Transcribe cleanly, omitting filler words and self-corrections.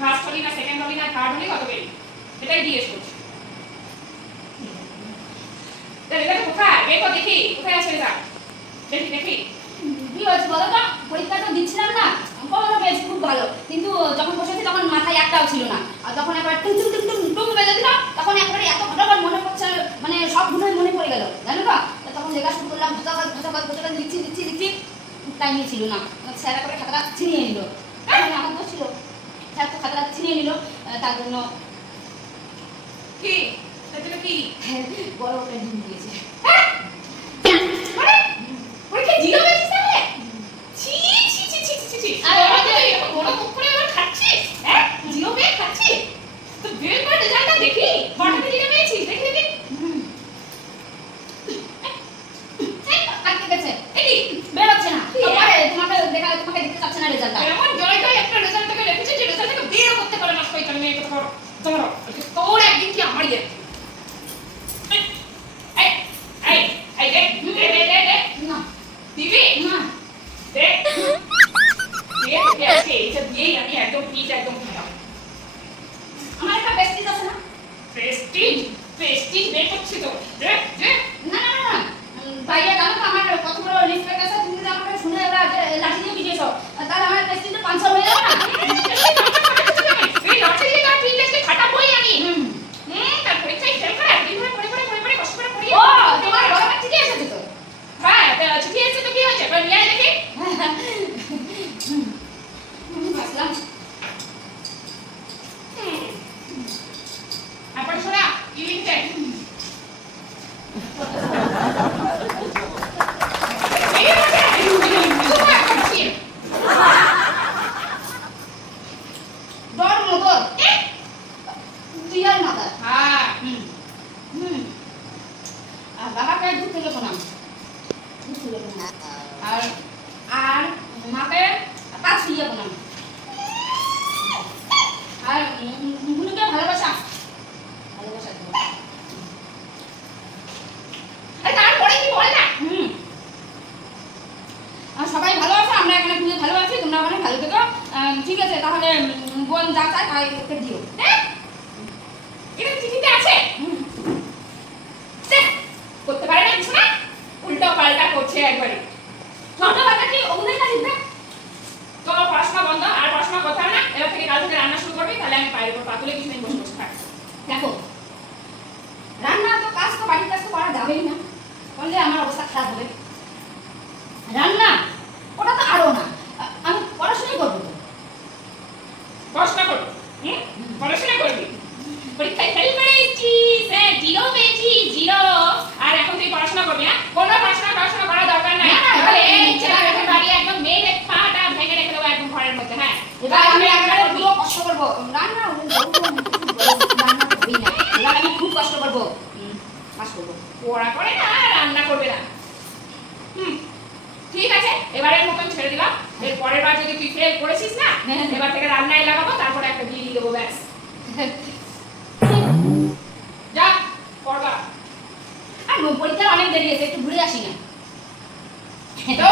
First হলি না second হলি না third হলি কত পেলি এটাই জিজ্ঞেস করছি। রেজাল্ট কোথায় বের কর দেখি কোথায় আছে রেজাল্ট দেখি দেখি কি হয়েছে বলো তো? পরীক্ষা তো দিচ্ছিলাম না, অঙ্কগুলো পেয়েছি খুব ভালো, কিন্তু যখন বসেছি তখন মাথায় একটাও ছিল না, আর যখন একবার টুম টুম টুম টুম টুম বেজে দিল তখন একবারে এত ফটাফট মনে পড়ছে, মানে সবগুলোই মনে পড়ে গেল জানো তো। তখন লেখা শুরু করলাম, ভাষা লিখছি, টাইম ছিল না, স্যার একবারে খাতাটা ছিনিয়ে নিল, আমার দোষ ছিল, স্যার তো খাতাটা ছিনিয়ে নিল, তার জন্য কি তার জন্য কি বড় একটা ডিম দিয়েছে। পরীক্ষা জিরো পেয়েছিস তাহলে? ছি ছি ছি ছি ছি ছি আর আমাদের এরকম বড় মুখ করে আবার খাচ্ছিস হ্যাঁ জিরো পেয়ে খাচ্ছিস তো বের করে রেজাল্টটা দেখি কতটা জিরো পেয়েছিস দেখি দেখি আটকে গেছে, এই বের হচ্ছে না, পরে তোমাকে দেখতে চাচ্ছে না রেজাল্টটা। এমন জয়গায় একটা রেজাল্টটাকে রেখেছে যে রেজাল্টটাকে বের করতে পারে না শয়তান মেয়ে কথা বড় তোমার তোর একদিন কি আমার ইয়ে এই এই এই দে না দিবি না দেখ দেখ আজকে এটা দিয়েই আমি একদম পিচ একদম খারাপ আমার একটা বেস্টিজ আছে না। প্রেস্টিজ প্রেস্টিজ বের করছি তো দেখ দেখ না না না ভাইয়া জানো তো আমার কতগুলো রেসপেক্ট আছে, তুমি যদি আমাকে শুনে এবার লাঠি দিয়ে পিটিয়েছো তাহলে আমার বেস্টিজটা পাঞ্চার হয়ে যাবে না। এই লটারি দিয়ে কার তিন লেসকে খাটাবই আমি তার পরীক্ষায় ফেল করে একদিন ধরে পড়ে কষ্ট করে পড়ি ও তোমার বড় বাচ্চা কি এসেছে তো? হ্যাঁ ছুটি এসেছে তো কি হয়েছে এবার নিয়ে আয় দেখি আসলাম আপন শোনা কি লিখছে ডর মতো জিয়ার মাথা। হ্যাঁ আর বাবাকে দুধ থেকে শোনাম, আর আর মাকে কাজ শুয়ে শোনাম, আর গুলোকে ভালোবাসা দেবো। তারপরে কি বল না আর সবাই ভালো আছে, আমরা এখানে খুবই ভালো আছি, তোমরা ওখানে ভালো থেকো। ঠিক আছে তাহলে বোন যা চায় তাই ওকে দিও। এটা চিঠিতে আছে করতে পারে না কিছু না উল্টো পাল্টা করছে একবারে ছোট বাচ্চা কি ওগুলোই না লিখবে? চলো পড়াশোনা বন্ধ আর পড়াশোনা কথা না এবার থেকে কাল থেকে রান্না শুরু করবি তাহলে আমি বাইরে করে পাতুলে কিছুদিন বসে বসে থাক দেখো রান্না তো কাজ তো বাড়ির কাজ তো করা যাবেই না, বললে আমার অবস্থা খারাপ হবে। রান্না ওটা তো আরো না, আমি পড়াশোনাই করবো তো। পড়াশোনা করবি পড়াশোনা করবি পরীক্ষায় ফেল করে এসেছিস হ্যাঁ জিরো পেয়েছিস জিরো আর এখন তুই পড়াশোনা করবি না কোনো পড়াশোনা করার দরকার নাই এই ছেলে এখন বাড়ি একদম মেরে পাটা ভেঙে রেখে দেবো একদম ঘরের মধ্যে হ্যাঁ এবার আমি একবারে পুরো কষ্ট করবো, রান্না রান্না করবি না, এবার আমি খুব কষ্ট করবো, পাস করবো। পড়া করে না রান্না করবে না ঠিক আছে এবারের মতন ছেড়ে দিলাম এর পরের বার যদি তুই ফেল করেছিস না এবার থেকে রান্নায় লাগাবো তারপরে একটা বিয়ে দিয়ে দেবো ব্যাস যা পড়বা আর পরীক্ষার অনেক দেরি আছে, একটু ঘুরে আসি না। তো